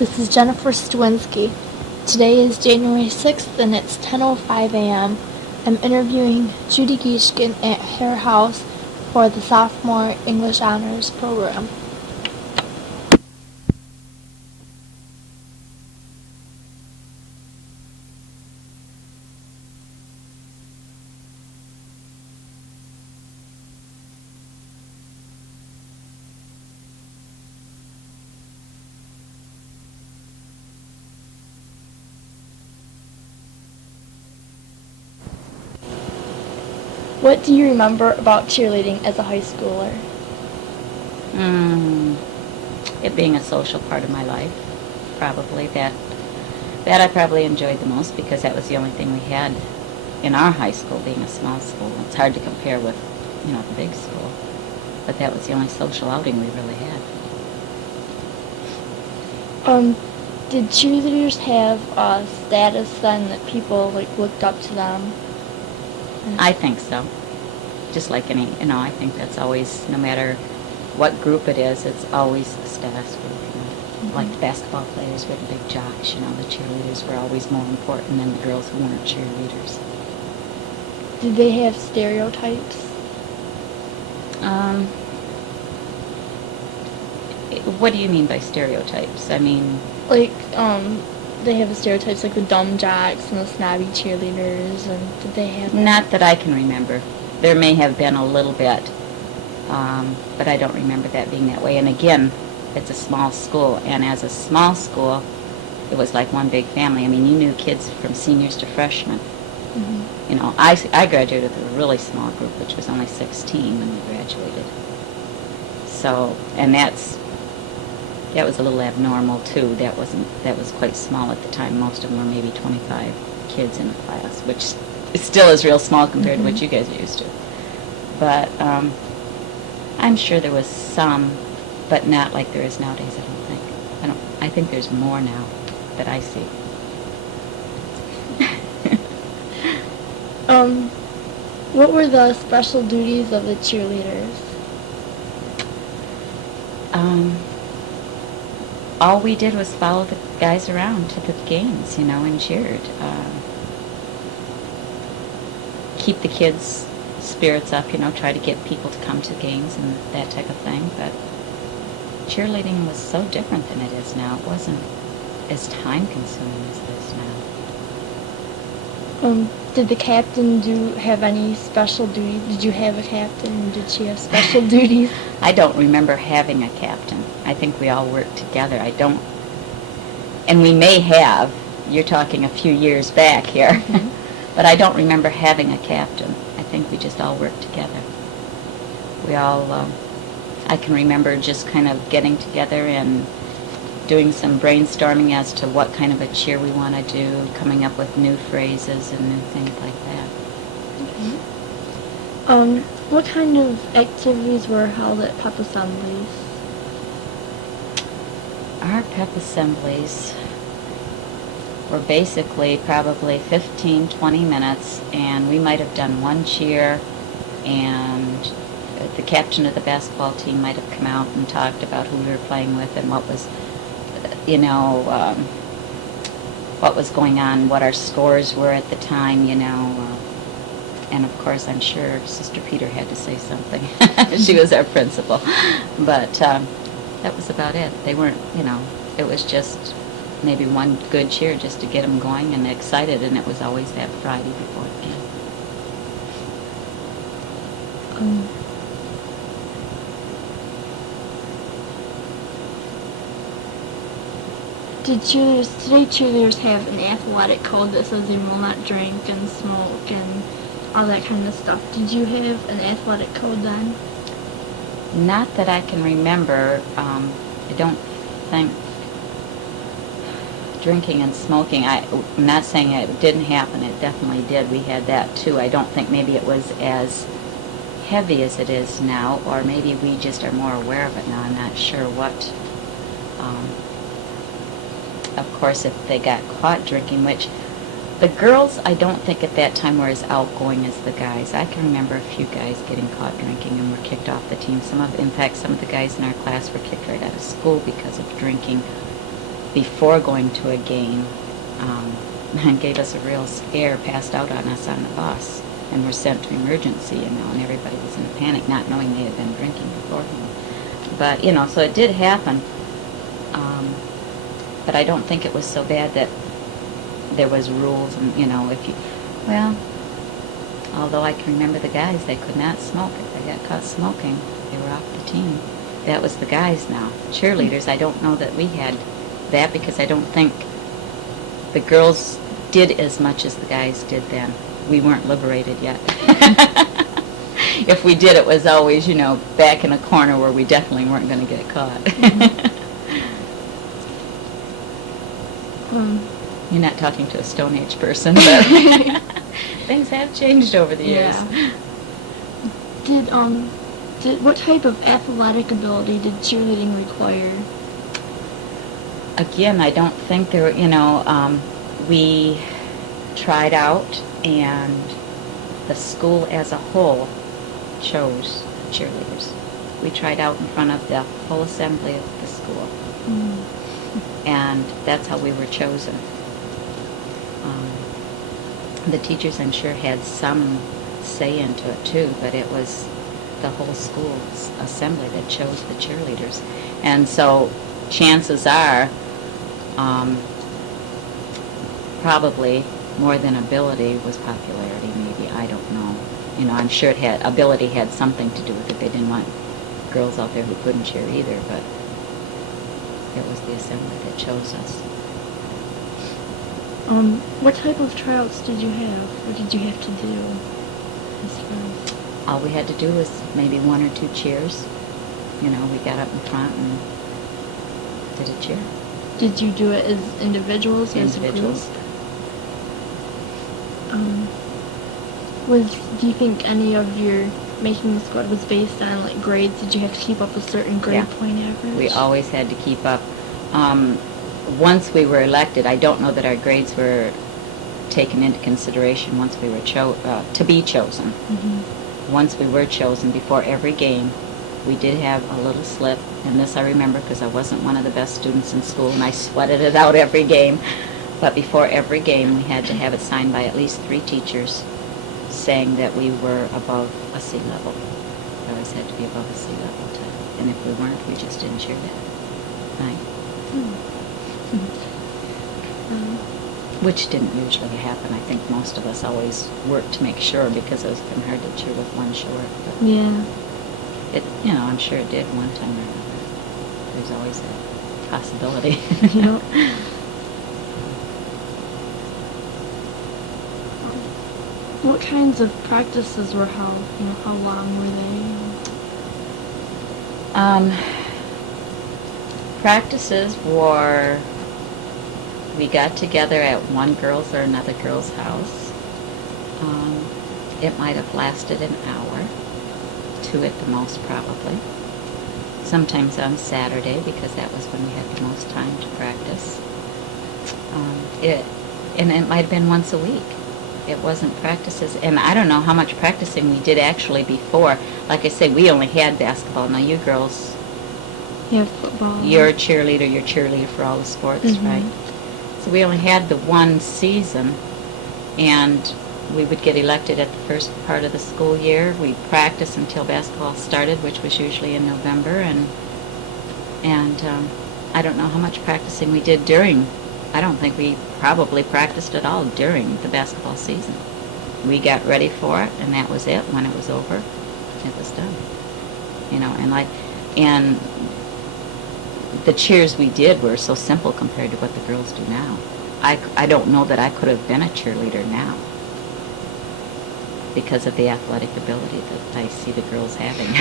This is Jennifer Stawinski. Today is January 6th and it's 10:05 a.m. I'm interviewing Judie Gieskin at her house for the Sophomore English Honors Program. What do you remember about cheerleading as a high schooler? It being a social part of my life, probably. That I probably enjoyed the most because that was the only thing we had in our high school, being a small school. It's hard to compare with, the big school. But that was the only social outing we really had. Did cheerleaders have a status then that people looked up to them? I think so. Just like any, I think that's always, no matter what group it is, it's always a status group. Mm-hmm. Like the basketball players were the big jocks, the cheerleaders were always more important than the girls who weren't cheerleaders. Did they have stereotypes? What do you mean by stereotypes? I mean... They have the stereotypes like the dumb jocks and the snobby cheerleaders, and did they have that? Not that I can remember. There may have been a little bit, but I don't remember that being that way. And again, it's a small school, and as a small school, it was like one big family. I mean, you knew kids from seniors to freshmen. Mm-hmm. I graduated with a really small group, which was only 16 when we graduated. So, and that was a little abnormal too. That was quite small at the time. Most of them were maybe 25 kids in a class, which still is real small compared to what you guys are used to. But I'm sure there was some, but not like there is nowadays. I don't think. I think there's more now that I see. What were the special duties of the cheerleaders? All we did was follow the guys around to the games, and cheered. Keep the kids' spirits up, try to get people to come to games and that type of thing. But cheerleading was so different than it is now. It wasn't as time-consuming as it is now. Did the captain have any special duties? Did you have a captain, and did she have special duties? I don't remember having a captain. I think we all worked together. And we may have, you're talking a few years back here, mm-hmm. But I don't remember having a captain. I think we just all worked together. We all, I can remember just kind of getting together and doing some brainstorming as to what kind of a cheer we want to do, coming up with new phrases and new things like that. Okay. What kind of activities were held at pep assemblies? Our pep assemblies were basically probably 15, 20 minutes, and we might have done one cheer, and the captain of the basketball team might have come out and talked about who we were playing with and what was, what was going on, what our scores were at the time, and of course I'm sure Sister Peter had to say something. She was our principal. But that was about it. They weren't, it was just maybe one good cheer just to get them going and excited, and it was always that Friday before the game. Did today cheerleaders have an athletic code that says they will not drink and smoke and all that kind of stuff? Did you have an athletic code then? Not that I can remember. I don't think drinking and smoking, I'm not saying it didn't happen. It definitely did. We had that too. I don't think maybe it was as heavy as it is now, or maybe we just are more aware of it now. I'm not sure what. Of course, if they got caught drinking, which the girls, I don't think at that time were as outgoing as the guys. I can remember a few guys getting caught drinking and were kicked off the team. In fact, some of the guys in our class were kicked right out of school because of drinking. before going to a game, gave us a real scare, passed out on us on the bus, and were sent to emergency, and everybody was in a panic, not knowing they had been drinking beforehand. But, so it did happen. But I don't think it was so bad that there was rules, and, although I can remember the guys, they could not smoke. If they got caught smoking, they were off the team. That was the guys now. Cheerleaders, I don't know that we had that, because I don't think the girls did as much as the guys did then. We weren't liberated yet. If we did, it was always, back in a corner where we definitely weren't going to get caught. You're not talking to a Stone Age person, but things have changed over the years. Yeah. What type of athletic ability did cheerleading require? Again, I don't think there were, we tried out, and the school as a whole chose cheerleaders. We tried out in front of the whole assembly of the school. And that's how we were chosen. The teachers, I'm sure, had some say into it too, but it was the whole school's assembly that chose the cheerleaders. And so chances are, probably more than ability was popularity, maybe. I don't know. I'm sure ability had something to do with it. They didn't want girls out there who couldn't cheer either, but it was the assembly that chose us. What type of tryouts did you have? What did you have to do? All we had to do was maybe 1 or 2 cheers. We got up in front and did a cheer. Did you do it as individuals or as a group? Do you think any of your making the squad was based on grades? Did you have to keep up a certain grade point average? We always had to keep up. Once we were elected, I don't know that our grades were taken into consideration once we were to be chosen. Once we were chosen, before every game, we did have a little slip, and this I remember because I wasn't one of the best students in school, and I sweated it out every game. But before every game, we had to have it signed by at least 3 teachers saying that we were above a C level. We always had to be above a C level, and if we weren't, we just didn't cheer that night. Which didn't usually happen. I think most of us always worked to make sure, because it was kind of hard to cheer with one short. But yeah. I'm sure it did one time or another. There's always that possibility. Yep. What kinds of practices were held? How long were they? Practices were, we got together at one girl's or another girl's house. It might have lasted an hour, 2 at the most probably. Sometimes on Saturday, because that was when we had the most time to practice. It might have been once a week. It wasn't practices, and I don't know how much practicing we did actually before. Like I say, we only had basketball. Now you girls, You have football. you're a cheerleader for all the sports, right? So we only had the one season, and we would get elected at the first part of the school year. We'd practice until basketball started, which was usually in November, and I don't know how much practicing we did during. I don't think we probably practiced at all during the basketball season. We got ready for it, and that was it. When it was over, it was done. And the cheers we did were so simple compared to what the girls do now. I don't know that I could have been a cheerleader now because of the athletic ability that I see the girls having.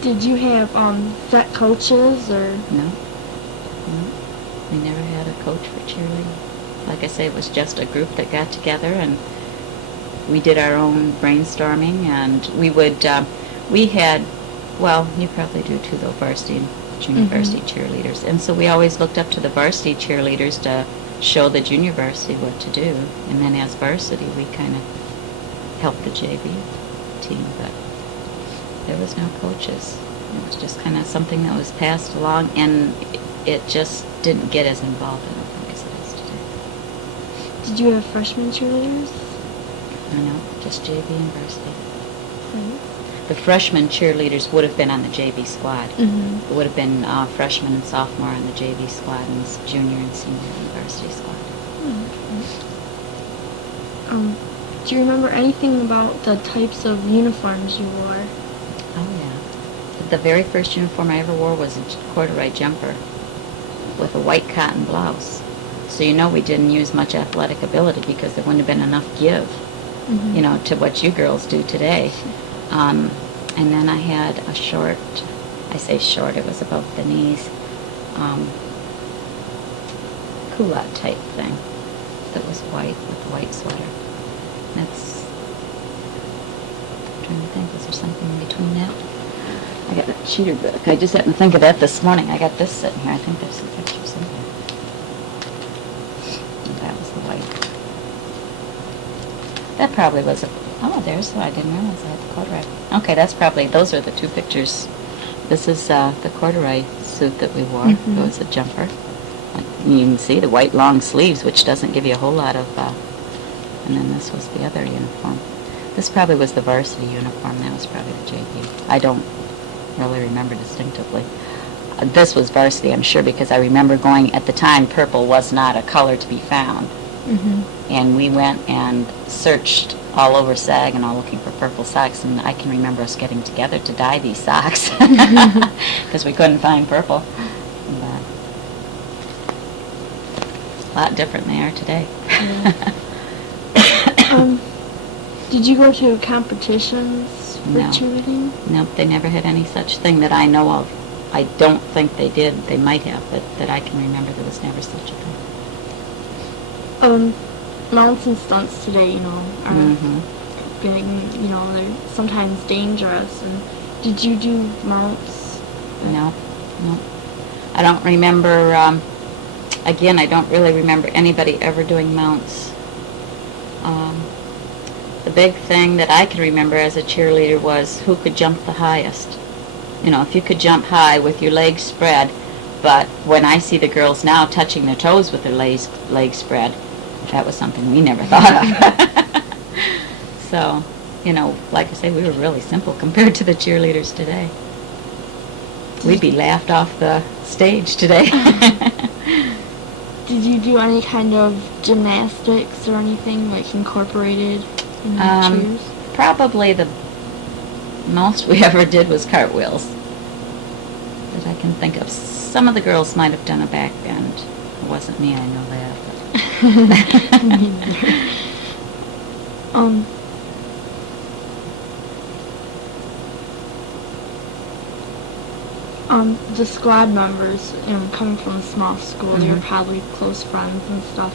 Did you have set coaches or? No. We never had a coach for cheerleading. Like I say, it was just a group that got together, and we did our own brainstorming, and we would, we had, well, you probably do too, though, varsity and junior varsity cheerleaders. And so we always looked up to the varsity cheerleaders to show the junior varsity what to do. And then as varsity, we kind of helped the JV team, but there was no coaches. It was just kind of something that was passed along, and it just didn't get as involved, I don't think, as it is today. Did you have freshman cheerleaders? I know, just JV and varsity. Mm-hmm. The freshman cheerleaders would have been on the JV squad. Mm-hmm. It would have been freshman and sophomore on the JV squad, and junior and senior on the varsity squad. Do you remember anything about the types of uniforms you wore? Oh, yeah. The very first uniform I ever wore was a corduroy jumper with a white cotton blouse. So you know we didn't use much athletic ability because there wouldn't have been enough give, Mm-hmm. you know, to what you girls do today. And then I had a short, I say short, it was above the knees, culotte type thing that was white with a white sweater. That's, I'm trying to think, is there something in between that? I got that cheater book. I just happened to think of that this morning. I got this sitting here. I think there's some pictures in there. And that was the white. That probably was a, oh, there's, I didn't realize I had the corduroy. Okay, that's probably, those are the two pictures. This is the corduroy suit that we wore. Mhm. It was a jumper. Like, you can see the white long sleeves, which doesn't give you a whole lot of, and then this was the other uniform. This probably was the varsity uniform. That was probably the JV. I don't really remember distinctively. This was varsity, I'm sure, because I remember going, at the time, purple was not a color to be found. Mm-hmm. And we went and searched all over Saginaw looking for purple socks, and I can remember us getting together to dye these socks because we couldn't find purple. But a lot different than they are today. Yeah. Did you go to competitions for No. cheerleading? Nope, they never had any such thing that I know of. I don't think they did. They might have, but that I can remember there was never such a thing. Mounts and stunts today, you know, are Mm-hmm. getting, you know, they're sometimes dangerous. And did you do mounts? No, no. I don't remember, again, I don't really remember anybody ever doing mounts. The big thing that I can remember as a cheerleader was who could jump the highest. You know, if you could jump high with your legs spread, but when I see the girls now touching their toes with their legs spread, that was something we never thought of. So, you know, like I say, we were really simple compared to the cheerleaders today. We'd be laughed off the stage today. Did you do any kind of gymnastics or anything like incorporated in the cheers? Probably the most we ever did was cartwheels that I can think of. Some of the girls might have done a back bend. It wasn't me, I know that. The squad members, you know, coming from a small school, they were Mhm. probably close friends and stuff.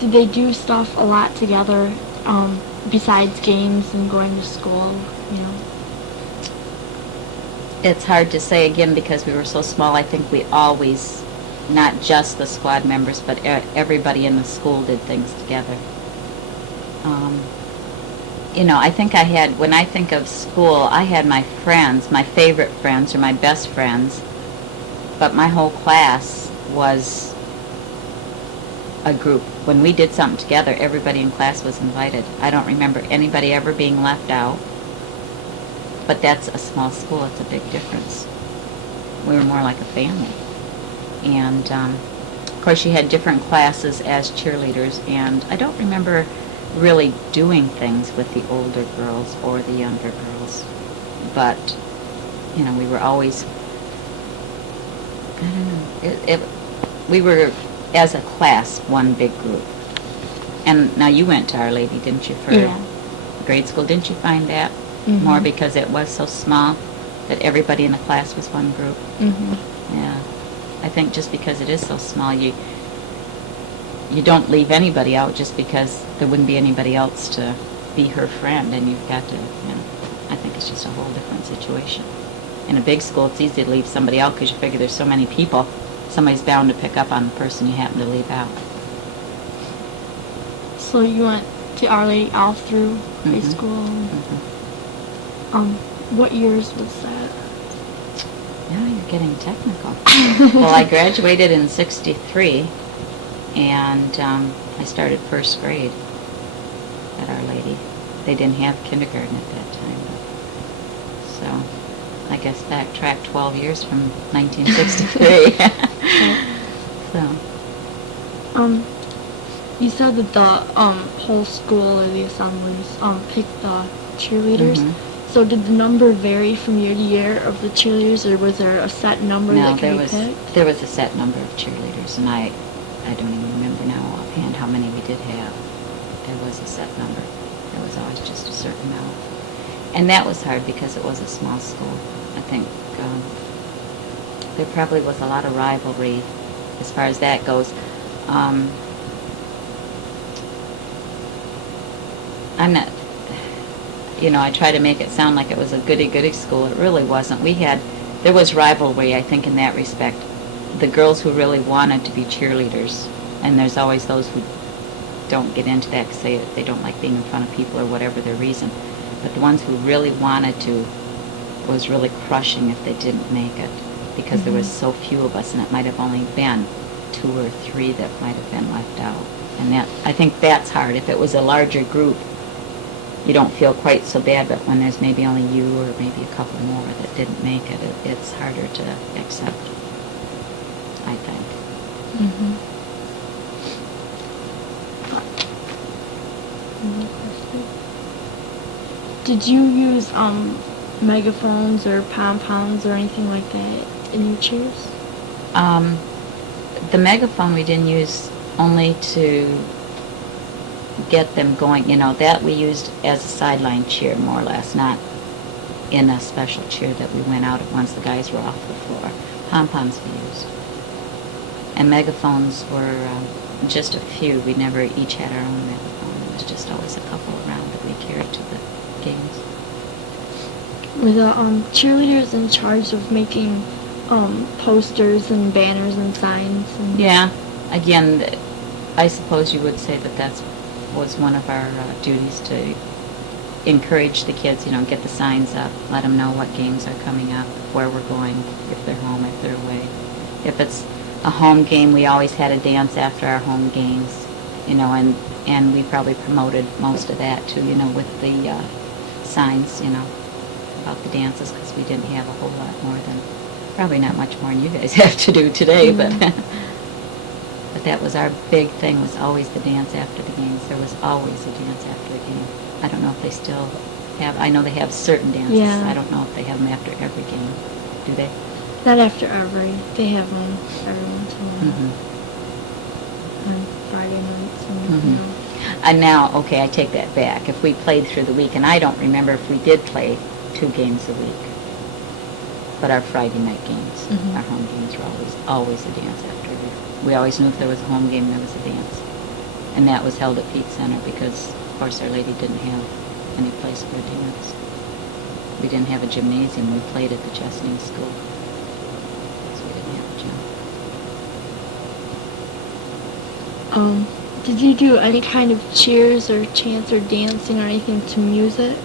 Did they do stuff a lot together, besides games and going to school, you know? It's hard to say again because we were so small. I think we always, not just the squad members, but everybody in the school did things together. You know, I think I had, when I think of school, I had my friends, my favorite friends or my best friends, but my whole class was a group. When we did something together, everybody in class was invited. I don't remember anybody ever being left out, but that's a small school. It's a big difference. We were more like a family. And, of course, you had different classes as cheerleaders, and I don't remember really doing things with the older girls or the younger girls. But, you know, we were always, I don't know, we were, as a class, one big group. And now you went to Our Lady, didn't you, for grade school? Didn't you find that more because it was so small that everybody in the class was one group? Mm-hmm. Yeah. I think just because it is so small, you don't leave anybody out just because there wouldn't be anybody else to be her friend, and you've got to, you know, I think it's just a whole different situation. In a big school, it's easy to leave somebody out because you figure there's so many people, somebody's bound to pick up on the person you happen to leave out. So you went to Our Lady all through high school? Mm-hmm. What years was that? Now you're getting technical. Well, I graduated in '63, and I started first grade at Our Lady. They didn't have kindergarten at that time. So I guess backtrack 12 years from 1963. So. You said that the whole school or the assemblies picked the cheerleaders. Mhm. So did the number vary from year to year of the cheerleaders, or was there a set number No, that could be picked? there was a set number of cheerleaders, and I don't even remember now offhand how many we did have. There was a set number. There was always just a certain amount. And that was hard because it was a small school. I think there probably was a lot of rivalry as far as that goes. I'm not, I try to make it sound like it was a goody-goody school. It really wasn't. There was rivalry, I think, in that respect. The girls who really wanted to be cheerleaders, and there's always those who don't get into that because they don't like being in front of people or whatever their reason. But the ones who really wanted to was really crushing if they didn't make it, because there was so few of us, and it might have only been 2 or 3 that might have been left out. And I think that's hard. If it was a larger group, you don't feel quite so bad, but when there's maybe only you or maybe a couple more that didn't make it, it's harder to accept, I think. Mm-hmm. Did you use megaphones or pom-poms or anything like that in your cheers? The megaphone we didn't use, only to get them going. That we used as a sideline cheer, more or less, not in a special cheer that we went out at once the guys were off the floor. Pom-poms we used. And megaphones were just a few. We never each had our own megaphone. It was just always a couple around that we carried to the games. Were the cheerleaders in charge of making posters and banners and signs? Yeah. Again, I suppose you would say that was one of our duties, to encourage the kids, get the signs up, let them know what games are coming up, where we're going, if they're home, if they're away. If it's a home game, we always had a dance after our home games, and we probably promoted most of that too, with the signs, about the dances, because we didn't have a whole lot more than, probably not much more than you guys have to do today, but that was our big thing, was always the dance after the games. There was always a dance after the game. I don't know if they still have, I know they have certain dances. Yeah. I don't know if they have them after every game. Do they? Not after every. They have them every once in a while. On Friday nights. And now, okay, I take that back. If we played through the week, and I don't remember if we did play 2 games a week, but our Friday night games, our home games were always a dance after. We always knew if there was a home game, there was a dance. And that was held at Pete Center because, of course, Our Lady didn't have any place for a dance. We didn't have a gymnasium. We played at the Gieskin school. So we didn't have a gym. Did you do any kind of cheers or chants or dancing or anything to music?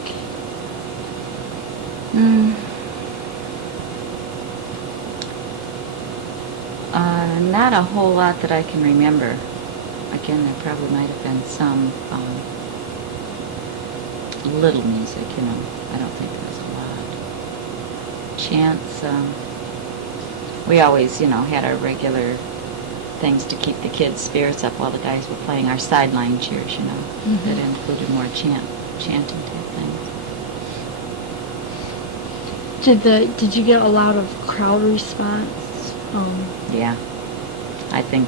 Not a whole lot that I can remember. Again, there probably might have been some little music, I don't think there was a lot. Chants, we always, had our regular things to keep the kids' spirits up while the guys were playing, our sideline cheers, that included more chanting type things. Did you get a lot of crowd response? Yeah. I think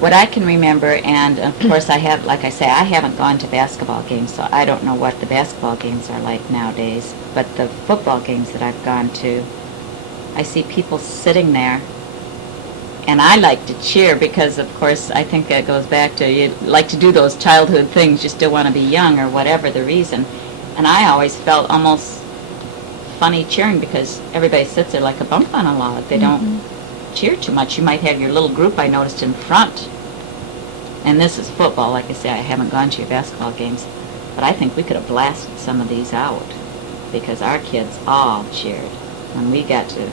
what I can remember, and of course I have, like I say, I haven't gone to basketball games, so I don't know what the basketball games are like nowadays, but the football games that I've gone to, I see people sitting there, and I like to cheer because, of course, I think that goes back to, you like to do those childhood things, you still want to be young or whatever the reason, and I always felt almost funny cheering because everybody sits there like a bump on a log. They don't cheer too much. You might have your little group, I noticed, in front. And this is football. Like I say, I haven't gone to your basketball games. But I think we could have blasted some of these out. because our kids all cheered when we got to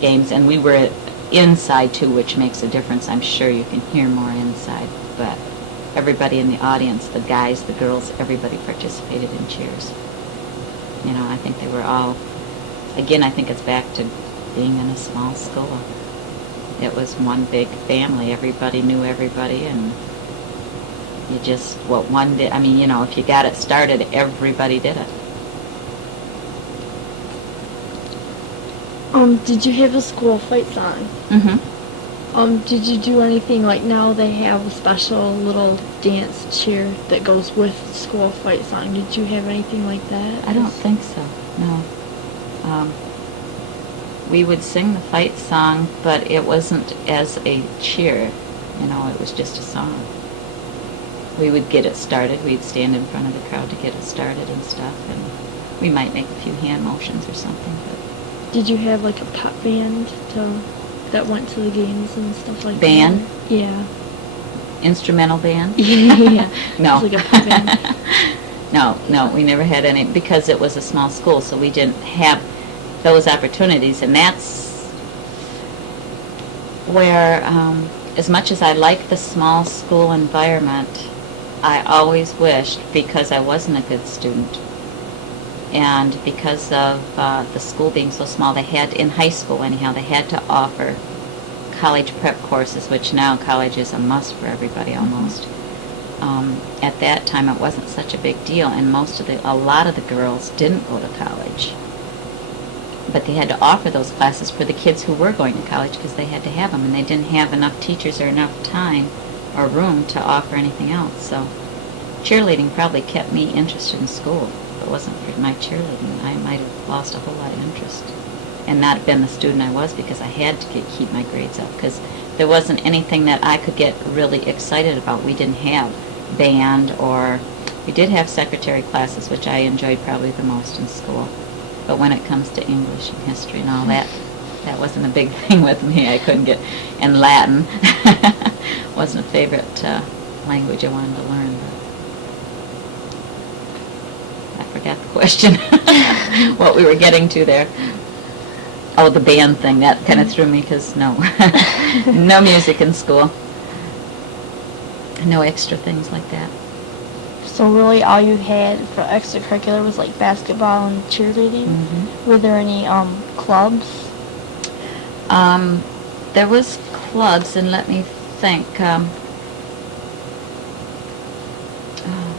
games, and we were inside too, which makes a difference. I'm sure you can hear more inside, but everybody in the audience, the guys, the girls, everybody participated in cheers. You know, I think they were all, again, I think it's back to being in a small school. It was one big family. Everybody knew everybody, and you just, what one did, I mean, you know, if you got it started, everybody did it. Did you have a school fight song? Mm-hmm. Did you do anything like now they have a special little dance cheer that goes with the school fight song? Did you have anything like that? I don't think so, no. We would sing the fight song, but it wasn't as a cheer, you know, it was just a song. We would get it started, we'd stand in front of the crowd to get it started and stuff, and we might make a few hand motions or something, but... Did you have like a pep band that went to the games and stuff like Band? that? Yeah. Instrumental band? Yeah. No. It was like a pep band. No, we never had any, because it was a small school, so we didn't have those opportunities, and that's where, as much as I like the small school environment, I always wished, because I wasn't a good student, and because of the school being so small, they had, in high school anyhow, they had to offer college prep courses, which now college is a must for everybody almost. At that time, it wasn't such a big deal, and a lot of the girls didn't go to college. But they had to offer those classes for the kids who were going to college because they had to have them, and they didn't have enough teachers or enough time or room to offer anything else. So cheerleading probably kept me interested in school. If it wasn't for my cheerleading, I might have lost a whole lot of interest and not been the student I was, because I had to keep my grades up, because there wasn't anything that I could get really excited about. We didn't have band, or we did have secretary classes, which I enjoyed probably the most in school. But when it comes to English and history and all that, that wasn't a big thing with me. I couldn't get, and Latin wasn't a favorite language I wanted to learn. But I forgot the question, what we were getting to there. Oh, the band thing, that kind of threw me, because no, no music in school. No extra things like that. So really all you had for extracurricular was like basketball and cheerleading? Mm-hmm. Were there any clubs? There was clubs, and let me think. Oh,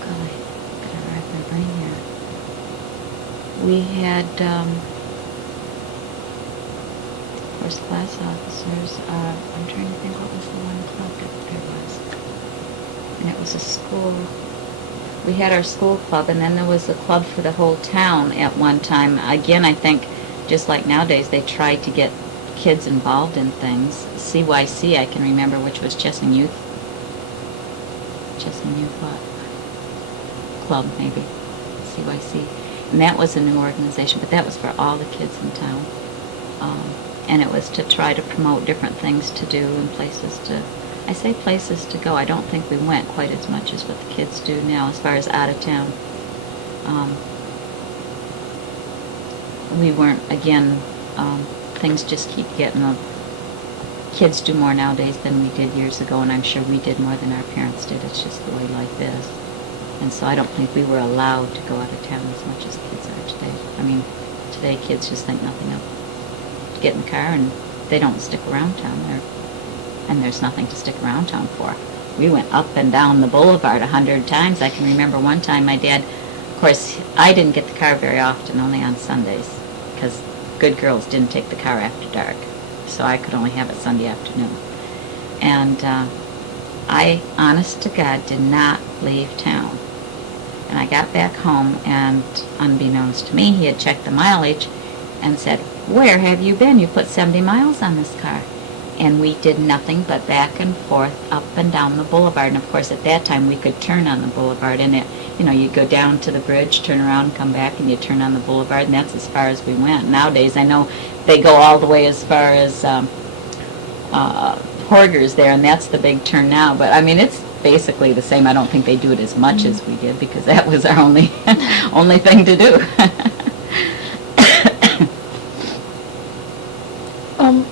golly, gotta rack my brain here. We had, of course, class officers. I'm trying to think what was the one club that there was. And it was a school. We had our school club, and then there was a club for the whole town at one time. Again, I think, just like nowadays, they tried to get kids involved in things. CYC, I can remember, which was Cheerleading Youth what? Club, maybe. CYC. And that was a new organization, but that was for all the kids in town. And it was to try to promote different things to do and places to... I say places to go. I don't think we went quite as much as what the kids do now as far as out of town. We weren't, again, things just keep getting... Kids do more nowadays than we did years ago, and I'm sure we did more than our parents did. It's just the way life is. And so I don't think we were allowed to go out of town as much as kids are today. I mean, today kids just think nothing of get in the car, and they don't stick around town. And there's nothing to stick around town for. We went up and down the boulevard 100 times. I can remember one time my dad, of course, I didn't get the car very often, only on Sundays, because good girls didn't take the car after dark. So I could only have it Sunday afternoon. And I, honest to God, did not leave town. And I got back home, and unbeknownst to me, he had checked the mileage and said, "Where have you been? You put 70 miles on this car." And we did nothing but back and forth, up and down the boulevard. And of course, at that time, we could turn on the boulevard, and you go down to the bridge, turn around, come back, and you turn on the boulevard, and that's as far as we went. Nowadays, I know they go all the way as far as Horgers there, and that's the big turn now. But I mean, basically the same. I don't think they do it as much as we did because that was our only only thing to do.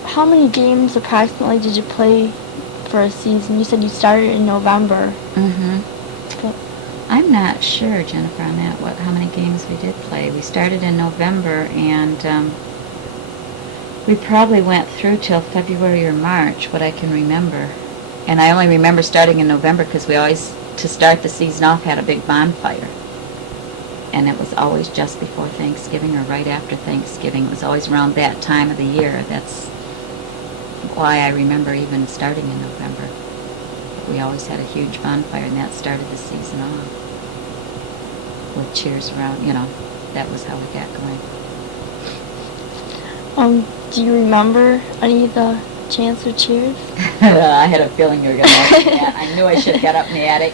How many games approximately did you play for a season? You said you started in November. But I'm not sure, Jennifer, on that. How many games we did play? We started in November, and we probably went through till February or March, what I can remember. And I only remember starting in November because we always, to start the season off, had a big bonfire. And it was always just before Thanksgiving or right after Thanksgiving. It was always around that time of the year. That's why I remember even starting in November. We always had a huge bonfire, and that started the season off. With cheers around, that was how we got going. do you remember any of the chants or cheers? I had a feeling you were going to ask me that. I knew I should have got up in the attic.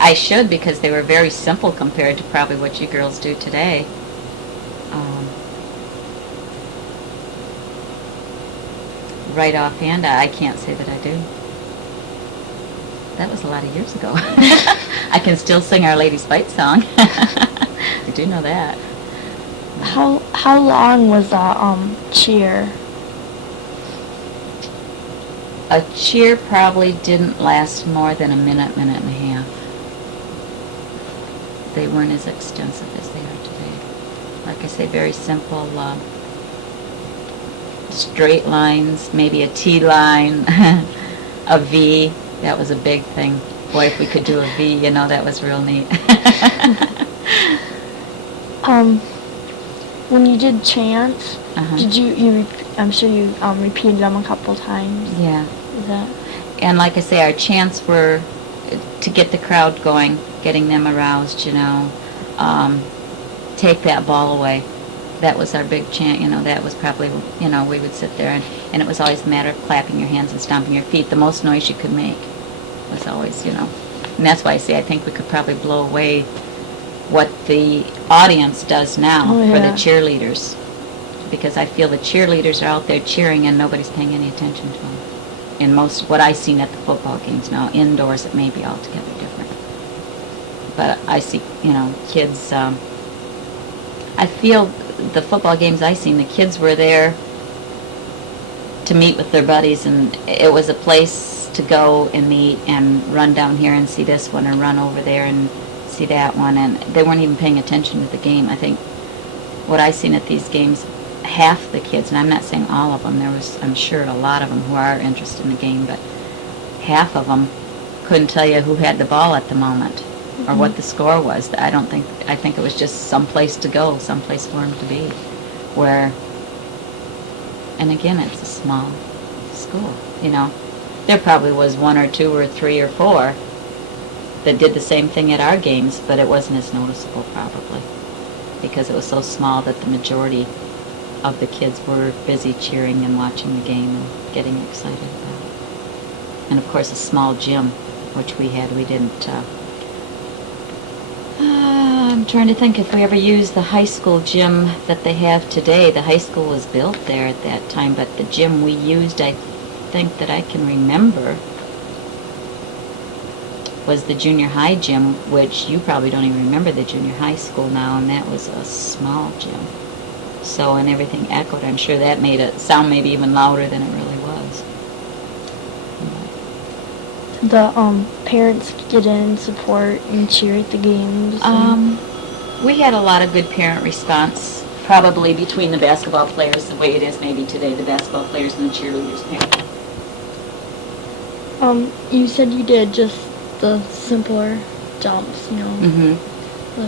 I should, because they were very simple compared to probably what you girls do today. Right offhand, I can't say that I do. That was a lot of years ago. I can still sing Our Lady's Fight song. I do know that. How long was a cheer? A cheer probably didn't last more than a minute and a half. They weren't as extensive as they are today. Like I say, very simple, straight lines, maybe a T line, a V. That was a big thing. Boy, if we could do a V, that was real neat. When you did chants, did you I'm sure you repeated them a couple times. Yeah. Is that? And like I say, our chants were to get the crowd going, getting them aroused, take that ball away. That was our big chant, that was probably, we would sit there and it was always a matter of clapping your hands and stomping your feet. The most noise you could make was always, and that's why I say I think we could probably blow away what the audience does now for the cheerleaders. Because I feel the cheerleaders are out there cheering and nobody's paying any attention to them. In most, what I've seen at the football games now, indoors it may be altogether different. But I see, kids, I feel the football games I've seen, the kids were there to meet with their buddies, and it was a place to go and meet and run down here and see this one or run over there and see that one, and they weren't even paying attention to the game. I think what I've seen at these games, half the kids, and I'm not saying all of them, there was, I'm sure, a lot of them who are interested in the game, but half of them couldn't tell you who had the ball at the moment or what the score was. I think it was just some place to go, some place for them to be, where, and again, it's a small school, There probably was 1 or 2 or 3 or 4 that did the same thing at our games, but it wasn't as noticeable probably because it was so small that the majority of the kids were busy cheering and watching the game and getting excited about it. And of course a small gym, which we had, we didn't, I'm trying to think if we ever used the high school gym that they have today. The high school was built there at that time, but the gym we used, I think that I can remember, was the junior high gym, which you probably don't even remember the junior high school now, and that was a small gym. So, and everything echoed. I'm sure that made it sound maybe even louder than it really was. The parents get in, support, and cheer at the games. We had a lot of good parent response, probably between the basketball players, the way it is maybe today, the basketball players and the cheerleaders. You said you did just the simpler jumps, Really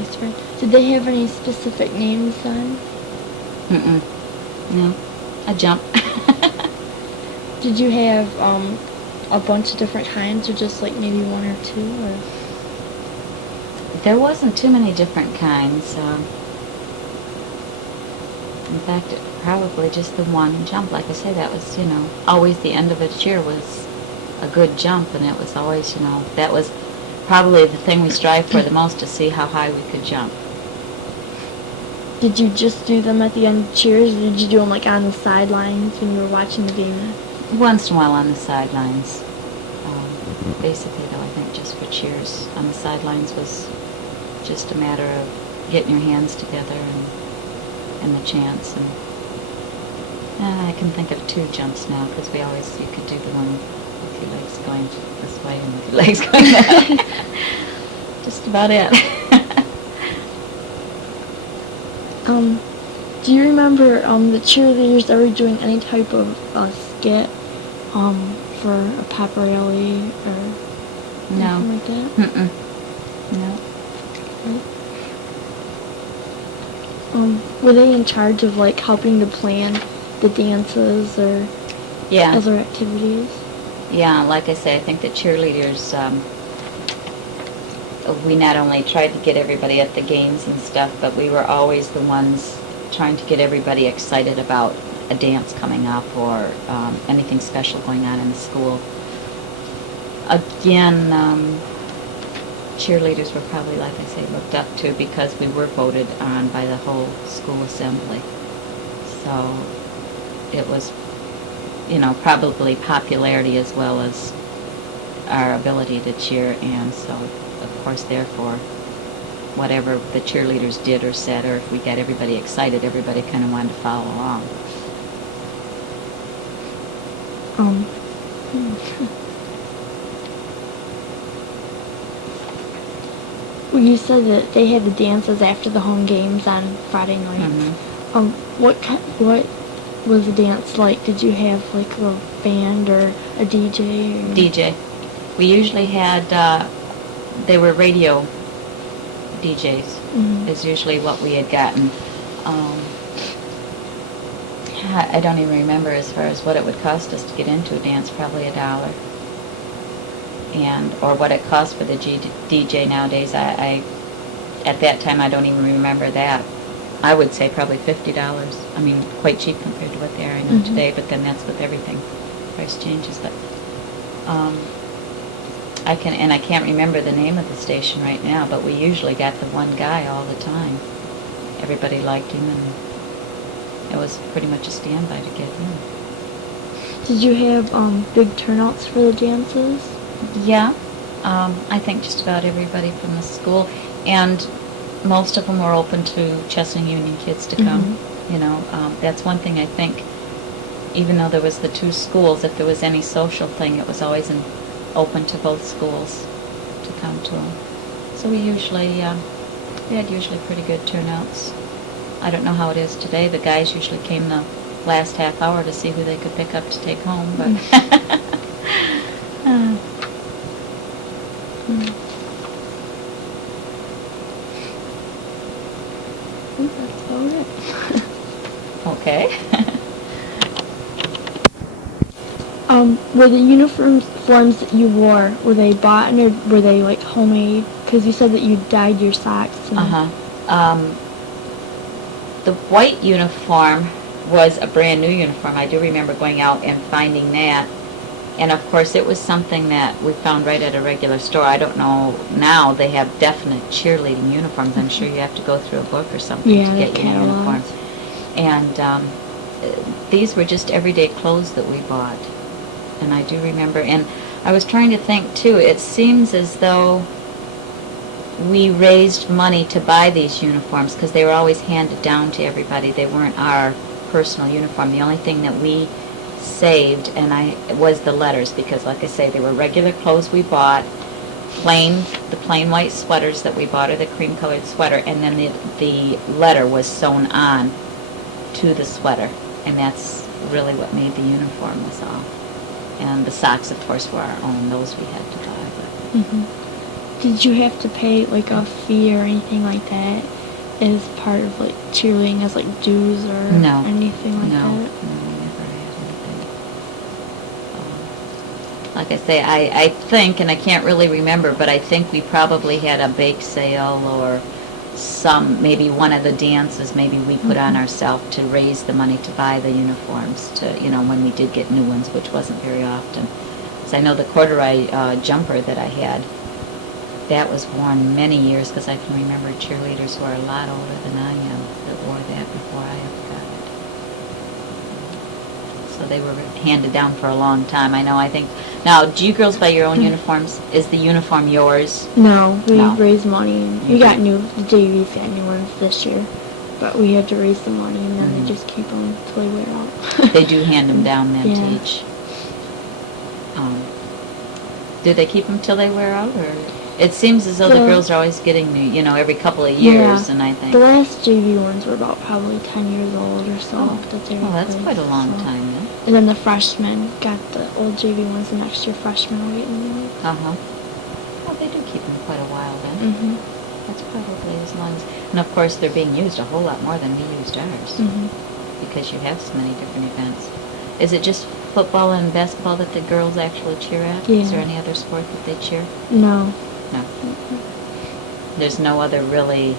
spring. Did they have any specific names then? No, a jump. Did you have a bunch of different kinds, or just like maybe 1 or 2? Or? There wasn't too many different kinds. In fact, probably just the one jump. Like I say, that was, always the end of a cheer was a good jump, and it was always, that was probably the thing we strive for the most, to see how high we could jump. Did you just do them at the end of cheers, or did you do them like on the sidelines when you were watching the game? Once in a while on the sidelines. Basically, though, I think just for cheers on the sidelines was just a matter of getting your hands together and the chants. And I can think of 2 jumps now because you could do the one with your legs going this way and with your legs going that way. Just about it. Do you remember the cheerleaders ever doing any type of skit for a pep rally or No. anything like that? Mm-mm. No. Were they in charge of like helping to plan the dances or Yeah. other activities? Yeah, like I say, I think that cheerleaders, we not only tried to get everybody at the games and stuff, but we were always the ones trying to get everybody excited about a dance coming up or anything special going on in the school. Again, cheerleaders were probably, like I say, looked up to because we were voted on by the whole school assembly. So it was, probably popularity as well as our ability to cheer, and so, of course, therefore, whatever the cheerleaders did or said, or if we got everybody excited, everybody kind of wanted to follow along. Well, you said that they had the dances after the home games on Friday nights. Mhm. What was the dance like? Did you have like a band or a DJ? Or? DJ. We usually had, they were radio DJs, is usually what we had gotten. I don't even remember as far as what it would cost us to get into a dance, probably $1. Or what it cost for the DJ nowadays, I at that time I don't even remember that. I would say probably $50. I mean, quite cheap compared to what they are I know today, but then that's with everything. Price changes, but I can't remember the name of the station right now, but we usually got the one guy all the time. Everybody liked him, and it was pretty much a standby to get him. Did you have big turnouts for the dances? Yeah, I think just about everybody from the school, and most of them were open to Chesaning Union kids to come. That's one thing I think, even though there was the 2 schools, if there was any social thing, it was always open to both schools to come to them. So we had usually pretty good turnouts. I don't know how it is today. The guys usually came the last half hour to see who they could pick up to take home, but That's about it. okay. Were the uniforms that you wore, were they bought or were they like homemade? Because you said that you dyed your socks. The white uniform was a brand new uniform. I do remember going out and finding that. And of course it was something that we found right at a regular store. I don't know, now they have definite cheerleading uniforms. I'm sure you have to go through a book or something to get your uniform. And these were just everyday clothes that we bought. And I do remember, and I was trying to think too, it seems as though we raised money to buy these uniforms because they were always handed down to everybody. They weren't our personal uniform. The only thing that we saved was the letters, because like I say, they were regular clothes we bought, the plain white sweaters that we bought, or the cream colored sweater, and then the letter was sewn on to the sweater, and that's really what made the uniform was all. And the socks, of course, were our own. Those we had to buy. Did you have to pay like a fee or anything like that as part of like cheerleading, as like dues or anything like that? No, we never had anything. Like I say, I think, and I can't really remember, but I think we probably had a bake sale or maybe one of the dances maybe we put on ourselves to raise the money to buy the uniforms to, when we did get new ones, which wasn't very often. Because I know the corduroy jumper that I had, that was worn many years, because I can remember cheerleaders who are a lot older than I am that wore that before I ever got it. so they were handed down for a long time. I think. Now, do you girls buy your own uniforms? Is the uniform yours? No, we No. raised money. And we got Mhm. the JV's got new ones this year, but we had to raise the money, and then Mhm. they just keep them until they wear out. They do hand them down then Yeah. to each. Do they keep them till they wear out, or it seems as though the girls are always getting new, every couple of years, Yeah. and I think. The last JV ones were about probably 10 years old or so that they Oh, that's replaced, quite a long so. time then. And then the freshmen got the old JV ones, and next year freshmen will get new ones. Well, they do keep them quite a while then. Mhm. That's probably as long as. And of course, they're being used a whole lot more than we used ours, Mhm. because you have so many different events. Is it just football and basketball that the girls actually cheer at? Yeah. Is there any other sport that they cheer? No. No. There's no other really.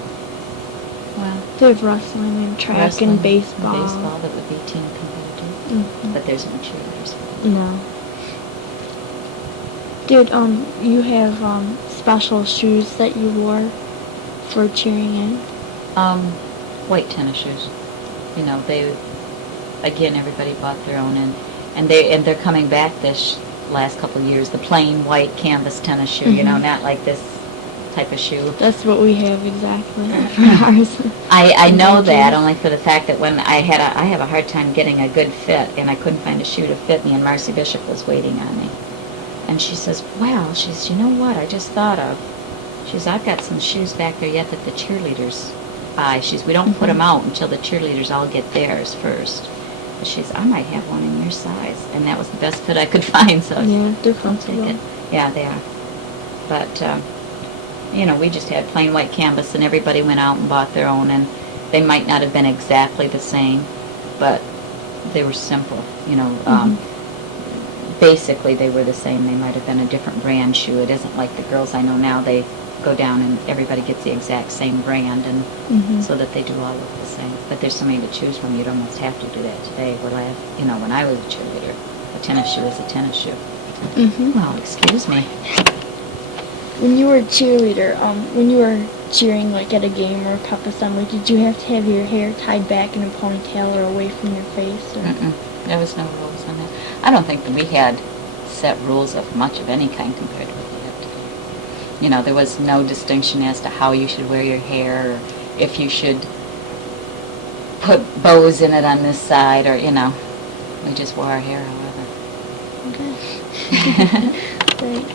Well, They have wrestling and track wrestling and baseball. baseball that would be team competitive, Mhm. but there's no cheerleaders. No. Did you have special shoes that you wore for cheering in? White tennis shoes. They again everybody bought their own, and they're coming back this last couple of years. The plain white canvas tennis shoe, Mhm. not like this type of shoe. That's what we have exactly for ours. I know Thank that you. only for the fact that when I have a hard time getting a good fit, and I couldn't find a shoe to fit me, and Marcy Bishop was waiting on me. And she says, well, you know what, I just thought of. She says, I've got some shoes back there yet that the cheerleaders buy. She says, we don't put them out until the cheerleaders all get theirs first. But she says, I might have one in your size. And that was the best fit I could find, so Yeah, they're I'll take comfortable. it. Yeah, they are. But, we just had plain white canvas, and everybody went out and bought their own, and they might not have been exactly the same, but they were simple, Basically, they were the same. They might have been a different brand shoe. It isn't like the girls I know now. They go down and everybody gets the exact same brand, and Mhm. so that they do all look the same. But there's so many to choose from. You'd almost have to do that today. When I was a cheerleader, a tennis shoe is a tennis shoe. Mhm. Well, excuse me. When you were a cheerleader, when you were cheering like at a game or a cup assembly, did you have to have your hair tied back in a ponytail or away from your face? Or? There was no rules on that. I don't think that we had set rules of much of any kind compared to what we have today. There was no distinction as to how you should wear your hair, or if you should put bows in it on this side, or, we just wore our hair however. Okay. Great.